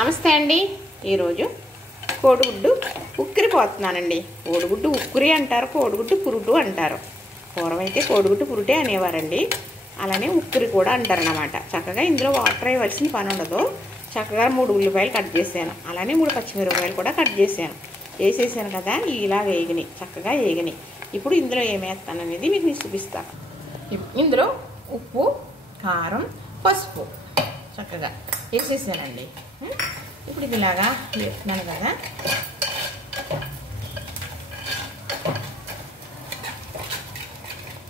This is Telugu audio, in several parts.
నమస్తే అండి. ఈరోజు కోడిగుడ్డు ఉక్కిరి పోతున్నానండి. కోడిగుడ్డు ఉక్కిరి అంటారు, కోడిగుడ్డు పురుటు అంటారు. పూర్వమైతే కోడిగుడ్డు పురుటే అనేవారండి. అలానే ఉక్కిరి కూడా అంటారన్నమాట. చక్కగా ఇందులో వాటర్ వేయవలసిన పని ఉండదు. చక్కగా 3 ఉల్లిపాయలు కట్ చేశాను, అలానే 3 పచ్చిమిరపకాయలు కూడా కట్ చేశాను. వేసేసాను కదా, ఇలా వేగినాయి, చక్కగా వేగినాయి. ఇప్పుడు ఇందులో ఏమేస్తాను అనేది మీకు చూపిస్తాను. ఇందులో ఉప్పు, కారం, పసుపు చక్కగా వేసేసానండి. ఇప్పుడు ఇది ఇలాగా వేస్తున్నాను కదా.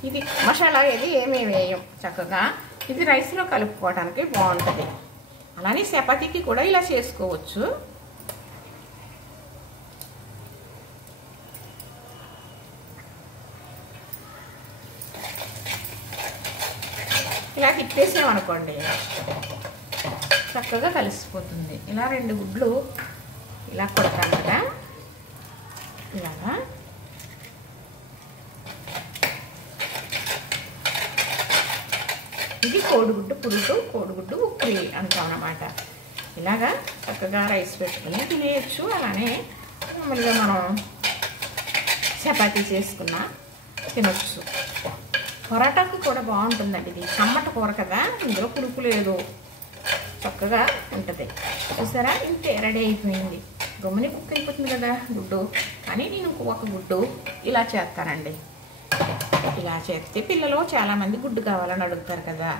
ఇది మసాలా ఇది ఏమేమి వేయం, చక్కగా ఇది రైస్లో కలుపుకోవడానికి బాగుంటుంది. అలానే చపాతీకి కూడా ఇలా చేసుకోవచ్చు. ఇలా తిప్పేసామనుకోండి చక్కగా కలిసిపోతుంది. ఇలా 2 గుడ్లు ఇలా కొడతాం కదా, ఇలాగా ఇది కోడిగుడ్డు పురుటు, కోడిగుడ్డు ఉక్కిరి అంటాం అన్నమాట. ఇలాగా చక్కగా రైస్ పెట్టుకుని తినేయచ్చు. అలానే మామూలుగా మనం చపాతీ చేసుకున్నా తినొచ్చు. పొరాటాకు కూడా బాగుంటుందండి. ఇది టమాట కూర కదా, ఇందులో పులుపు లేదు, చక్కగా ఉంటుంది. చూసారా, ఇంతే రెడీ అయిపోయింది. గమ్ముని కుక్ అయిపోతుంది కదా గుడ్డు. కానీ నేను ఒక గుడ్డు ఇలా చేస్తానండి. ఇలా చేస్తే పిల్లలు చాలామంది గుడ్డు కావాలని అడుగుతారు కదా,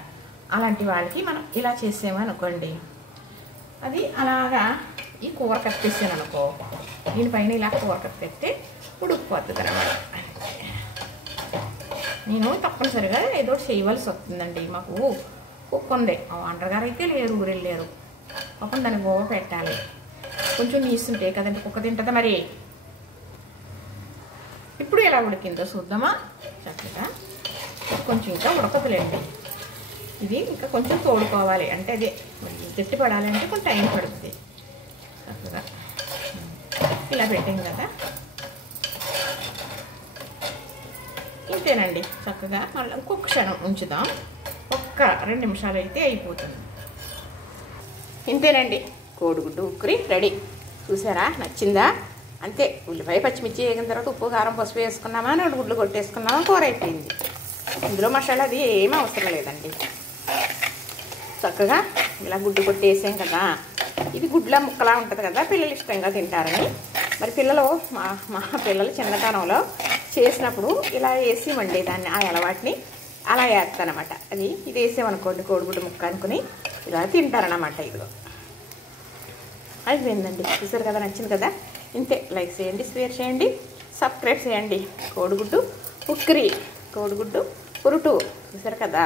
అలాంటి వాళ్ళకి మనం ఇలా చేసామనుకోండి, అది అలాగా ఈ కూర కట్టేసాను అనుకో, దీనిపైన ఇలా కూర కట్టేస్తే ఉడికిపోతుంది అన్నమాట. నేను తప్పనిసరిగా ఏదో చేయవలసి వస్తుందండి. మాకు కుక్క ఉంది, ఓనర్ గారు అయితే లేరు, ఊరెళ్ళారు. పాపం దాన్ని గోవ పెట్టాలి. కొంచెం నీస్తుంటే కదండి కుక్క తింటుందా మరి. ఇప్పుడు ఎలా ఉడికిందో చూద్దామా. చక్కగా కొంచెం ఇంకా ఉడకదులేండి. ఇది ఇంకా కొంచెం తోడుకోవాలి, అంటే అదే గట్టి పడాలంటే కొంచెం టైం పడుతుంది. చక్కగా ఇలా పెట్టాం కదా, ఇంతేనండి. చక్కగా మళ్ళీ ఇంకొక క్షణం ఉంచుదాం. ఒక్క 2 నిమిషాలు అయితే అయిపోతుంది. ఇంతేనండి, కోడిగుడ్డు ఉక్కిరి రెడీ. చూసారా, నచ్చిందా? అంతే. ఉల్లిపాయ పచ్చిమిర్చి వేగిన తర్వాత ఉప్పు కారం పసుపు వేసుకున్నామా, 2 గుడ్లు కొట్టేసుకున్నామా, కూర అయిపోయింది. ఇందులో మసాలా అది ఏమీ అవసరం లేదండి. చక్కగా ఇలా గుడ్డు కొట్టేసాం కదా, ఇది గుడ్ల ముక్కలా ఉంటుంది కదా, పిల్లలు ఇష్టంగా తింటారని. మరి పిల్లలు మా పిల్లలు చిన్నతనంలో చేసినప్పుడు ఇలా వేసి వండేదాన్ని. ఆ అలవాటుని అలా వేస్తానమాట. ఇది వేసామనుకోండి కోడిగుడ్డు ముక్క అనుకుని ఇలా తింటారనమాట. ఇదిగో అయిపోయిందండి. చూసారు కదా, నచ్చింది కదా. ఇంతే. లైక్ చేయండి, షేర్ చేయండి, సబ్స్క్రైబ్ చేయండి. కోడిగుడ్డు ఉక్కిరి, కోడిగుడ్డు పురుటు. చూసారు కదా.